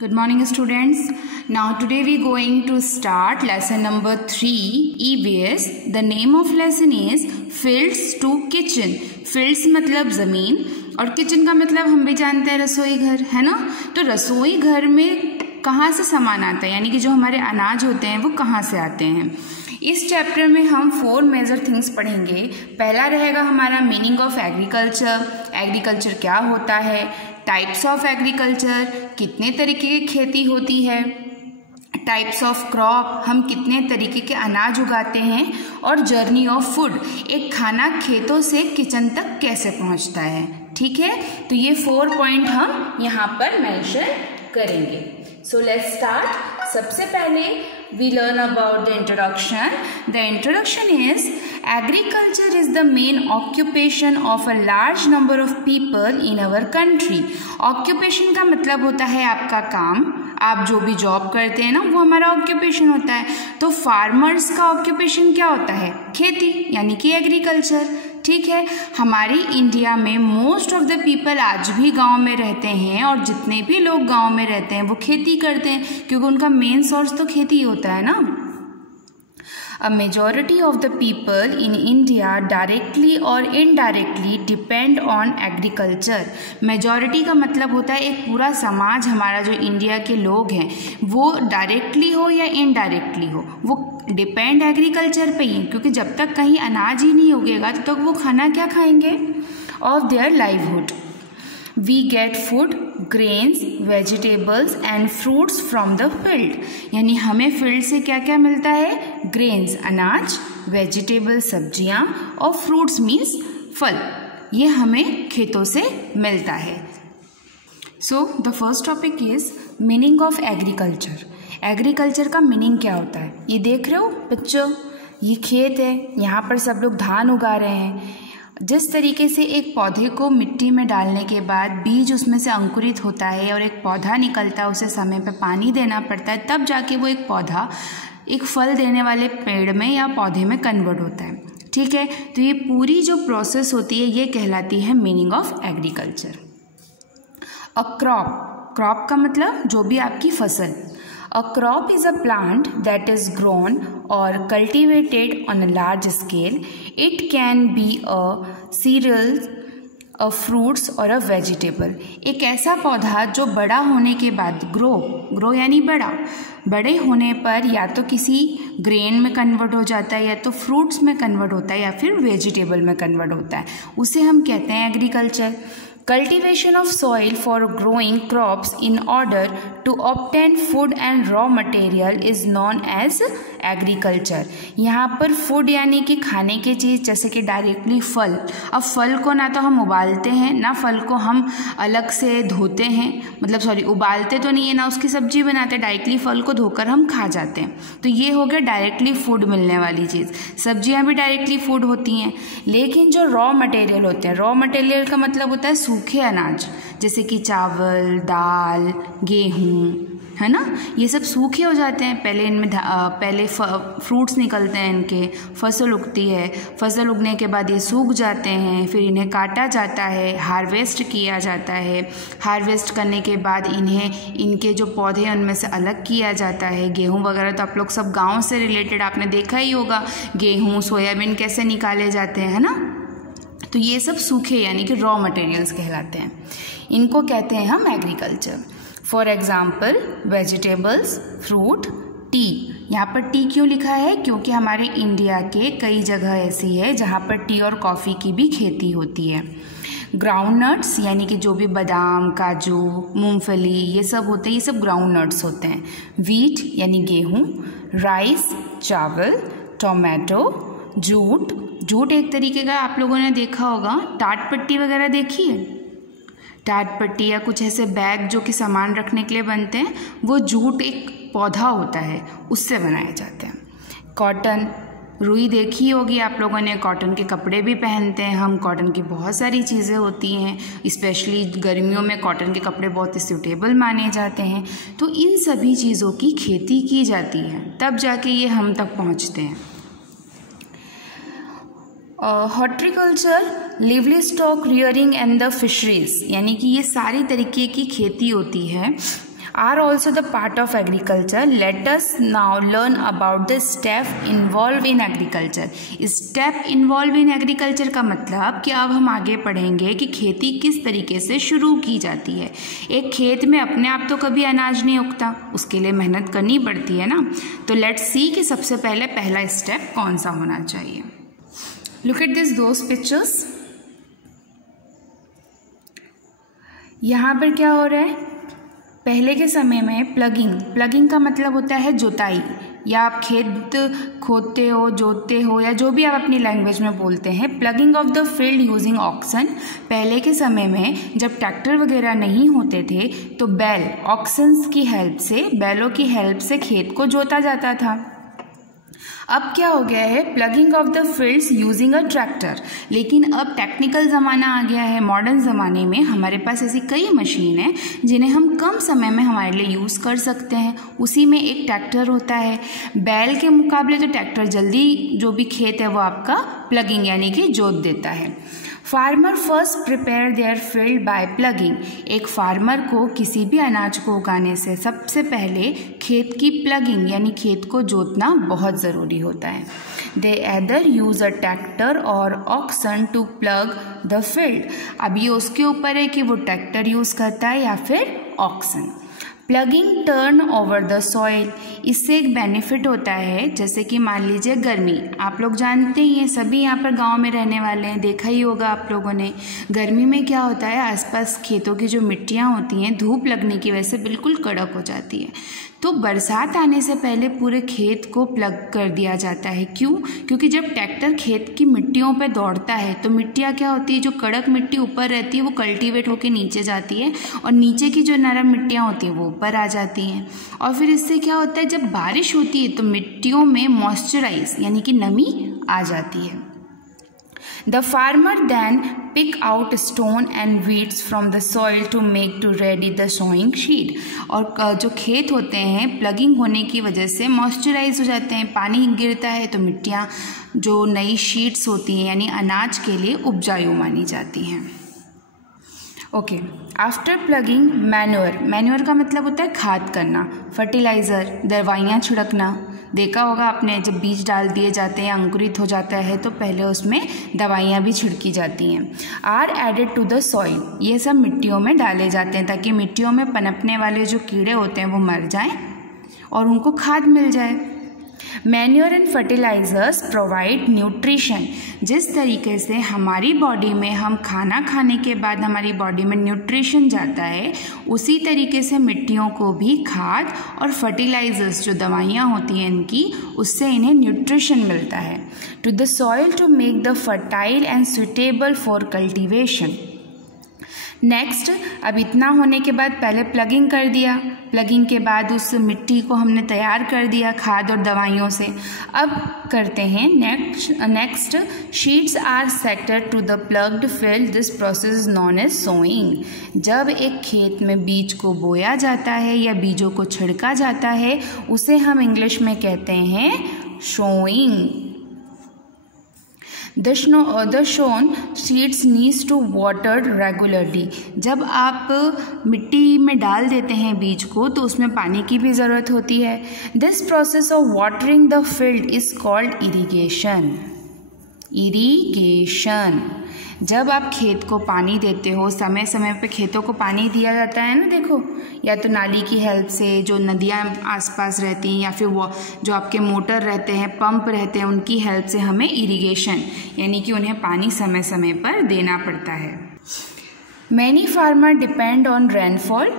Good morning students. Now today we going to start lesson number 3 EVS. The name of lesson is Fields to Kitchen. Fields मतलब ज़मीन और kitchen का मतलब हम भी जानते हैं रसोई घर, है ना। तो रसोई घर में कहाँ से सामान आता है, यानी कि जो हमारे अनाज होते हैं वो कहाँ से आते हैं। इस चैप्टर में हम 4 मेजर थिंग्स पढ़ेंगे। पहला रहेगा हमारा मीनिंग ऑफ एग्रीकल्चर, एग्रीकल्चर क्या होता है, टाइप्स ऑफ एग्रीकल्चर, कितने तरीके की खेती होती है, टाइप्स ऑफ क्रॉप, हम कितने तरीके के अनाज उगाते हैं, और जर्नी ऑफ फूड, एक खाना खेतों से किचन तक कैसे पहुंचता है। ठीक है, तो ये 4 पॉइंट हम यहाँ पर मेंशन करेंगे। So let's start. सबसे पहले we learn about the introduction. The introduction is agriculture is the main occupation of a large number of people in our country. Occupation का मतलब होता है आपका काम, आप जो भी जॉब करते हैं ना वो हमारा ऑक्यूपेशन होता है। तो फार्मर्स का ऑक्यूपेशन क्या होता है, खेती, यानी कि एग्रीकल्चर। ठीक है, हमारी इंडिया में मोस्ट ऑफ द पीपल आज भी गांव में रहते हैं, और जितने भी लोग गांव में रहते हैं वो खेती करते हैं, क्योंकि उनका मेन सोर्स तो खेती होता है ना। A majority of the people in India directly or indirectly depend on agriculture. Majority का मतलब होता है एक पूरा समाज, हमारा जो इंडिया के लोग हैं वो डायरेक्टली हो या इनडायरेक्टली हो, वो डिपेंड एग्रीकल्चर पे ही, क्योंकि जब तक कहीं अनाज ही नहीं उगेगा तब तक वो खाना क्या खाएंगे, of their livelihood. We get food, grains, vegetables and fruits from the field. यानी हमें फील्ड से क्या क्या मिलता है, ग्रेन्स अनाज, वेजिटेबल सब्जियां, और फ्रूट्स मीन्स फल, ये हमें खेतों से मिलता है। So the first topic is meaning of agriculture. Agriculture का मीनिंग क्या होता है, ये देख रहे हो बच्चों, ये खेत है, यहाँ पर सब लोग धान उगा रहे हैं। जिस तरीके से एक पौधे को मिट्टी में डालने के बाद बीज उसमें से अंकुरित होता है और एक पौधा निकलता है, उसे समय पे पानी देना पड़ता है, तब जाके वो एक पौधा एक फल देने वाले पेड़ में या पौधे में कन्वर्ट होता है। ठीक है, तो ये पूरी जो प्रोसेस होती है ये कहलाती है meaning of agriculture. A crop, crop का मतलब जो भी आपकी फसल। A crop is a plant that is grown or cultivated on a large scale. It can be a cereal, a fruits or a vegetable. एक ऐसा पौधा जो बड़ा होने के बाद ग्रो यानी बड़े होने पर या तो किसी ग्रेन में कन्वर्ट हो जाता है, या तो फ्रूट्स में कन्वर्ट होता है, या फिर वेजिटेबल में कन्वर्ट होता है, उसे हम कहते हैं agriculture. Cultivation of soil for growing crops in order to obtain food and raw material is known as agriculture. यहाँ पर फूड यानी कि खाने की चीज़, जैसे कि डायरेक्टली फल। अब फल को ना तो हम उबालते हैं, ना फल को हम अलग से धोते हैं, मतलब सॉरी उबालते तो नहीं है, ना उसकी सब्जी बनाते, डायरेक्टली फल को धोकर हम खा जाते हैं। तो ये हो गया डायरेक्टली फूड मिलने वाली चीज़। सब्जियाँ भी डायरेक्टली फूड होती हैं, लेकिन जो रॉ मटेरियल होते हैं, रॉ मटेरियल का मतलब होता है सूखे अनाज, जैसे कि चावल, दाल, गेहूँ, है ना, ये सब सूखे हो जाते हैं। पहले इनमें पहले फ्रूट्स निकलते हैं, इनके फसल उगती है, फसल उगने के बाद ये सूख जाते हैं, फिर इन्हें काटा जाता है, हार्वेस्ट किया जाता है, हार्वेस्ट करने के बाद इन्हें इनके जो पौधे हैं उनमें से अलग किया जाता है। गेहूँ वगैरह तो आप लोग सब गाँव से रिलेटेड आपने देखा ही होगा, गेहूँ सोयाबीन कैसे निकाले जाते हैं, है ना। तो ये सब सूखे यानी कि रॉ मटेरियल्स कहलाते हैं, इनको कहते हैं हम agriculture. For example vegetables, fruit, T. यहाँ पर टी क्यों लिखा है, क्योंकि हमारे इंडिया के कई जगह ऐसी है जहाँ पर टी और कॉफ़ी की भी खेती होती है। ग्राउंड नट्स यानी कि जो भी बादाम, काजू, मूंगफली ये सब होते हैं, ये सब ग्राउंड नट्स होते हैं। वीट यानी गेहूँ, राइस चावल, टोमेटो, जूट एक तरीके का आप लोगों ने देखा होगा, टाट पट्टी वगैरह देखी है, टाट पट्टी या कुछ ऐसे बैग जो कि सामान रखने के लिए बनते हैं, वो जूट एक पौधा होता है, उससे बनाए जाते हैं। कॉटन, रुई देखी होगी आप लोगों ने, कॉटन के कपड़े भी पहनते हैं हम, कॉटन की बहुत सारी चीज़ें होती हैं, स्पेशली गर्मियों में कॉटन के कपड़े बहुत ही सूटेबल माने जाते हैं। तो इन सभी चीज़ों की खेती की जाती है, तब जाके ये हम तक पहुँचते हैं। Horticulture, lively stock rearing and the fisheries, यानी कि ये सारी तरीके की खेती होती है। are also the part of agriculture. Let us now learn about the step involved in agriculture. Step involved in agriculture का मतलब कि अब हम आगे पढ़ेंगे कि खेती किस तरीके से शुरू की जाती है। एक खेत में अपने आप तो कभी अनाज नहीं उगता, उसके लिए मेहनत करनी पड़ती है ना। तो लेट्स सी कि सबसे पहला स्टेप कौन सा होना चाहिए। Look at those pictures. यहाँ पर क्या हो रहा है? पहले के समय में प्लगिंग का मतलब होता है जुताई, या आप खेत खोदते हो, जोतते हो, या जो भी आप अपनी लैंग्वेज में बोलते हैं। Ploughing of the field using oxen. पहले के समय में जब ट्रैक्टर वगैरह नहीं होते थे तो ऑक्सन्स की हेल्प से, बैलों की हेल्प से खेत को जोता जाता था। अब क्या हो गया है? Plugging of the fields using a tractor. लेकिन अब टेक्निकल ज़माना आ गया है। मॉडर्न ज़माने में हमारे पास ऐसी कई मशीन हैं जिन्हें हम कम समय में हमारे लिए यूज़ कर सकते हैं। उसी में एक ट्रैक्टर होता है। बैल के मुकाबले तो ट्रैक्टर जल्दी जो भी खेत है वो आपका प्लगिंग यानी कि जोत देता है। Farmer first prepare their field by ploughing. एक फार्मर को किसी भी अनाज को उगाने से सबसे पहले खेत की प्लगिंग यानी खेत को जोतना बहुत ज़रूरी होता है। They either use a tractor or oxen to plough the field. अब ये उसके ऊपर है कि वो ट्रैक्टर यूज़ करता है या फिर oxen. Ploughing turn over the soil. इससे एक बेनिफिट होता है, जैसे कि मान लीजिए गर्मी, आप लोग जानते ही हैं, सभी यहाँ पर गांव में रहने वाले हैं, देखा ही होगा आप लोगों ने। गर्मी में क्या होता है, आसपास खेतों की जो मिट्टियाँ होती हैं धूप लगने की वजह से बिल्कुल कड़क हो जाती है। तो बरसात आने से पहले पूरे खेत को प्लग कर दिया जाता है। क्यों? क्योंकि जब ट्रैक्टर खेत की मिट्टियों पर दौड़ता है तो मिट्टियाँ क्या होती है, जो कड़क मिट्टी ऊपर रहती है वो कल्टीवेट होकर नीचे जाती है और नीचे की जो नरम मिट्टियाँ होती हैं वो ऊपर आ जाती हैं। और फिर इससे क्या होता है, जब बारिश होती है तो मिट्टियों में मॉइस्चराइज यानी कि नमी आ जाती है। The farmer then pick out stone and weeds from the soil to make to ready the sowing seed। और जो खेत होते हैं प्लगिंग होने की वजह से मॉइस्चराइज हो जाते हैं, पानी गिरता है तो मिट्टियाँ जो नई शीट्स होती हैं यानी अनाज के लिए उपजाऊ मानी जाती हैं। ओके, आफ्टर प्लगिंग मैन्योर का मतलब होता है खाद करना, फर्टिलाइज़र, दवाइयाँ छिड़कना। देखा होगा आपने, जब बीज डाल दिए जाते हैं, अंकुरित हो जाता है तो पहले उसमें दवाइयाँ भी छिड़की जाती हैं। Are added to the soil. ये सब मिट्टियों में डाले जाते हैं ताकि मिट्टियों में पनपने वाले जो कीड़े होते हैं वो मर जाएं और उनको खाद मिल जाए। Manure and fertilisers provide nutrition. जिस तरीके से हमारी बॉडी में हम खाना खाने के बाद हमारी बॉडी में न्यूट्रिशन जाता है, उसी तरीके से मिट्टियों को भी खाद और फर्टिलाइजर्स जो दवाइयाँ होती हैं इनकी, उससे इन्हें न्यूट्रिशन मिलता है। To the soil to make the fertile and suitable for cultivation. Next, अब इतना होने के बाद पहले प्लगिंग कर दिया, प्लगिंग के बाद उस मिट्टी को हमने तैयार कर दिया खाद और दवाइयों से। अब करते हैं next seeds are selected to the ploughed field. This process is known as sowing. जब एक खेत में बीज को बोया जाता है या बीजों को छिड़का जाता है उसे हम इंग्लिश में कहते हैं sowing. The shown seeds needs to watered regularly। जब आप मिट्टी में डाल देते हैं बीज को तो उसमें पानी की भी ज़रूरत होती है। This process of watering the field is called irrigation। जब आप खेत को पानी देते हो, समय समय पे खेतों को पानी दिया जाता है ना, देखो, या तो नाली की हेल्प से, जो नदियाँ आसपास रहती हैं, या फिर वो जो आपके मोटर रहते हैं, पंप रहते हैं, उनकी हेल्प से हमें इरिगेशन यानी कि उन्हें पानी समय समय पर देना पड़ता है। Many farmer depend on rainfall,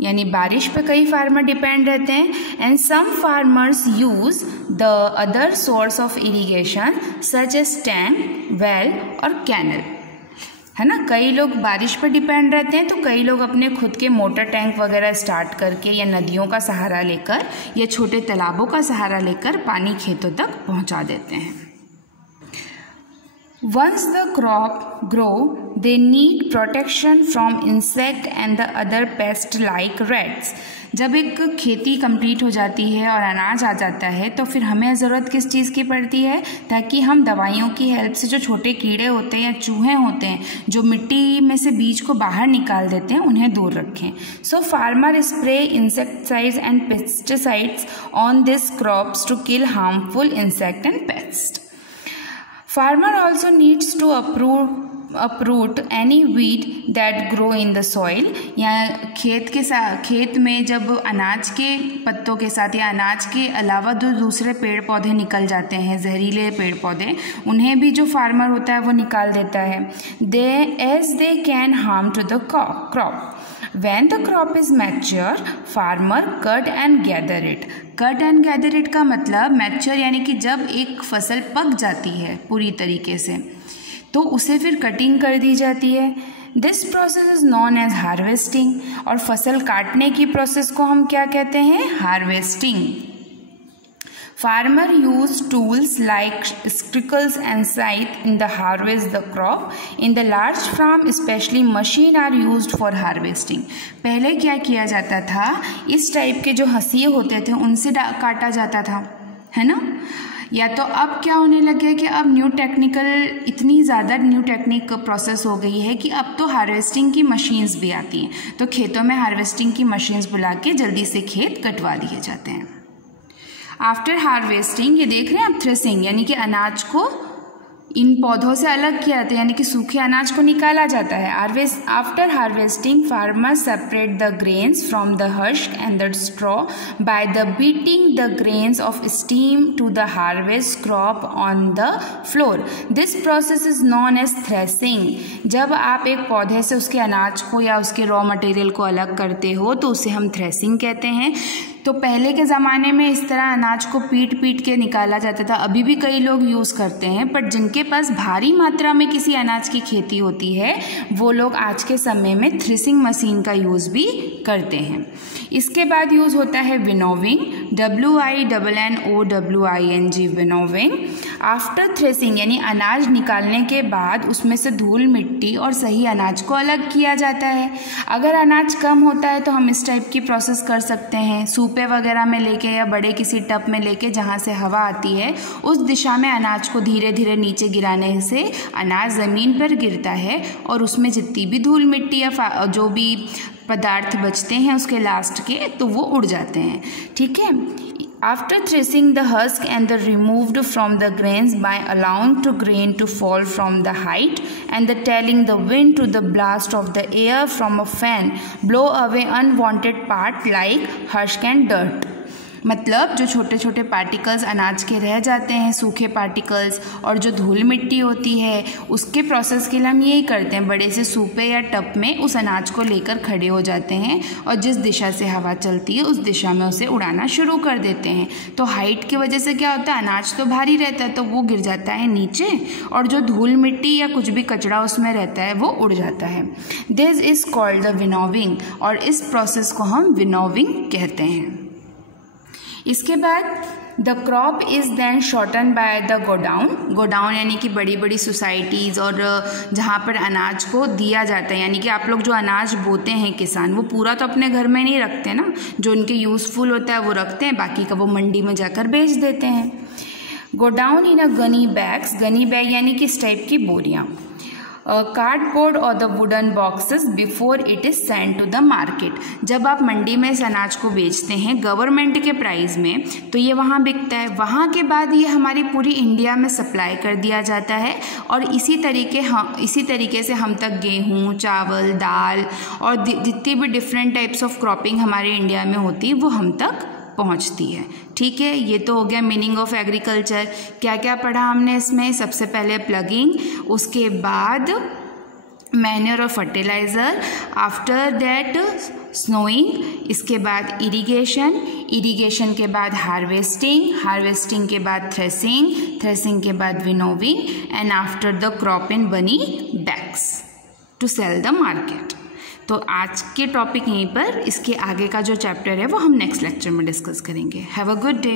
यानी बारिश पे कई फार्मर डिपेंड रहते हैं। And some farmers use the other source of irrigation such as tank, well और कैनल, है ना। कई लोग बारिश पर डिपेंड रहते हैं तो कई लोग अपने खुद के मोटर टैंक वगैरह स्टार्ट करके या नदियों का सहारा लेकर या छोटे तालाबों का सहारा लेकर पानी खेतों तक पहुंचा देते हैं। Once the crop grow, they need protection from insect and the other pests like rats. जब एक खेती कंप्लीट हो जाती है और अनाज आ जाता है तो फिर हमें ज़रूरत किस चीज़ की पड़ती है, ताकि हम दवाइयों की हेल्प से जो छोटे कीड़े होते हैं या चूहे होते हैं जो मिट्टी में से बीज को बाहर निकाल देते हैं उन्हें दूर रखें. So farmer spray insecticides and pesticides on this crops to kill harmful insect and pest. Farmer also needs to uproot any weed that grow in the soil. या खेत में जब अनाज के पत्तों के साथ या अनाज के अलावा जो दूसरे पेड़ पौधे निकल जाते हैं, जहरीले पेड़ पौधे, उन्हें भी जो फार्मर होता है वो निकाल देता है. As they can harm to the crop. When the crop is mature, farmer cut and gather it. Cut and gather it का मतलब मैच्योर यानी कि जब एक फसल पक जाती है पूरी तरीके से तो उसे फिर कटिंग कर दी जाती है. This process is known as harvesting. और फसल काटने की प्रोसेस को हम क्या कहते हैं? Harvesting. Farmer use tools like sickles and scythe in the harvest the crop. In the large farm, especially machine are used for harvesting. पहले क्या किया जाता था, इस टाइप के जो हंसिए होते थे उनसे काटा जाता था, है ना. या तो अब क्या होने लग गया कि अब इतनी ज़्यादा न्यू टेक्निक प्रोसेस हो गई है कि अब तो हार्वेस्टिंग की मशीन्स भी आती हैं. तो खेतों में हार्वेस्टिंग की मशीन्स बुला के जल्दी से खेत कटवा दिए जाते हैं. आफ्टर हार्वेस्टिंग, ये देख रहे हैं आप, थ्रेसिंग यानी कि अनाज को इन पौधों से अलग किया जाता है, यानी कि सूखे अनाज को निकाला जाता है. After harvesting farmers separate the grains from the husk and the straw by the beating the grains off stem to the harvest crop on the floor. This process is known as threshing. जब आप एक पौधे से उसके अनाज को या उसके रॉ मटेरियल को अलग करते हो तो उसे हम थ्रेसिंग कहते हैं. तो पहले के ज़माने में इस तरह अनाज को पीट के निकाला जाता था. अभी भी कई लोग यूज़ करते हैं, बट जिनके पास भारी मात्रा में किसी अनाज की खेती होती है वो लोग आज के समय में थ्रेसिंग मशीन का यूज़ भी करते हैं. इसके बाद यूज़ होता है winnowing, WINNOWING, winnowing. After threshing यानी अनाज निकालने के बाद उसमें से धूल मिट्टी और सही अनाज को अलग किया जाता है. अगर अनाज कम होता है तो हम इस टाइप की प्रोसेस कर सकते हैं. सूपे वगैरह में लेके या बड़े किसी टब में लेके जहाँ से हवा आती है उस दिशा में अनाज को धीरे धीरे नीचे गिराने से अनाज ज़मीन पर गिरता है और उसमें जितनी भी धूल मिट्टी या जो भी पदार्थ बचते हैं उसके लास्ट के तो वो उड़ जाते हैं. ठीक है. After threshing the husk and the removed from the grains by allowing to grain to fall from the height and the telling the wind to the blast of the air from a fan blow away unwanted part like husk and dirt. मतलब जो छोटे छोटे particles अनाज के रह जाते हैं, सूखे पार्टिकल्स और जो धूल मिट्टी होती है, उसके प्रोसेस के लिए हम यही करते हैं, बड़े से सूपे या टब में उस अनाज को लेकर खड़े हो जाते हैं और जिस दिशा से हवा चलती है उस दिशा में उसे उड़ाना शुरू कर देते हैं. तो हाइट की वजह से क्या होता है, अनाज तो भारी रहता है तो वो गिर जाता है नीचे और जो धूल मिट्टी या कुछ भी कचरा उसमें रहता है वो उड़ जाता है. This is called the winnowing और इस प्रोसेस को हम विनोविंग कहते हैं. इसके बाद the crop is then shorten by the godown यानी कि बड़ी बड़ी सोसाइटीज़ और जहाँ पर अनाज को दिया जाता है, यानी कि आप लोग जो अनाज बोते हैं किसान वो पूरा तो अपने घर में नहीं रखते ना, जो उनके यूज़फुल होता है वो रखते हैं, बाकी का वो मंडी में जाकर बेच देते हैं. Godown in a gunny bag यानी कि इस टाइप की बोरियाँ. कार्डबोर्ड और the wooden boxes before it is send to the market. जब आप मंडी में इस अनाज को बेचते हैं गवर्नमेंट के प्राइस में तो ये वहाँ बिकता है. वहाँ के बाद ये हमारी पूरी इंडिया में सप्लाई कर दिया जाता है और इसी तरीके से हम तक गेहूँ, चावल, दाल और जितनी भी डिफरेंट टाइप्स ऑफ क्रॉपिंग हमारे इंडिया में होती है वो हम तक पहुंचती है. ठीक है, ये तो हो गया मीनिंग ऑफ एग्रीकल्चर. क्या क्या पढ़ा हमने इसमें? सबसे पहले प्लगिंग, उसके बाद मैन्योर और फर्टिलाइज़र, आफ्टर दैट स्नोइंग, इसके बाद इरिगेशन के बाद हार्वेस्टिंग के बाद थ्रेसिंग के बाद winnowing and after the crop in gunny bags to sell the market. तो आज के टॉपिक यहीं पर, इसके आगे का जो चैप्टर है वो हम नेक्स्ट लेक्चर में डिस्कस करेंगे. Have a good day.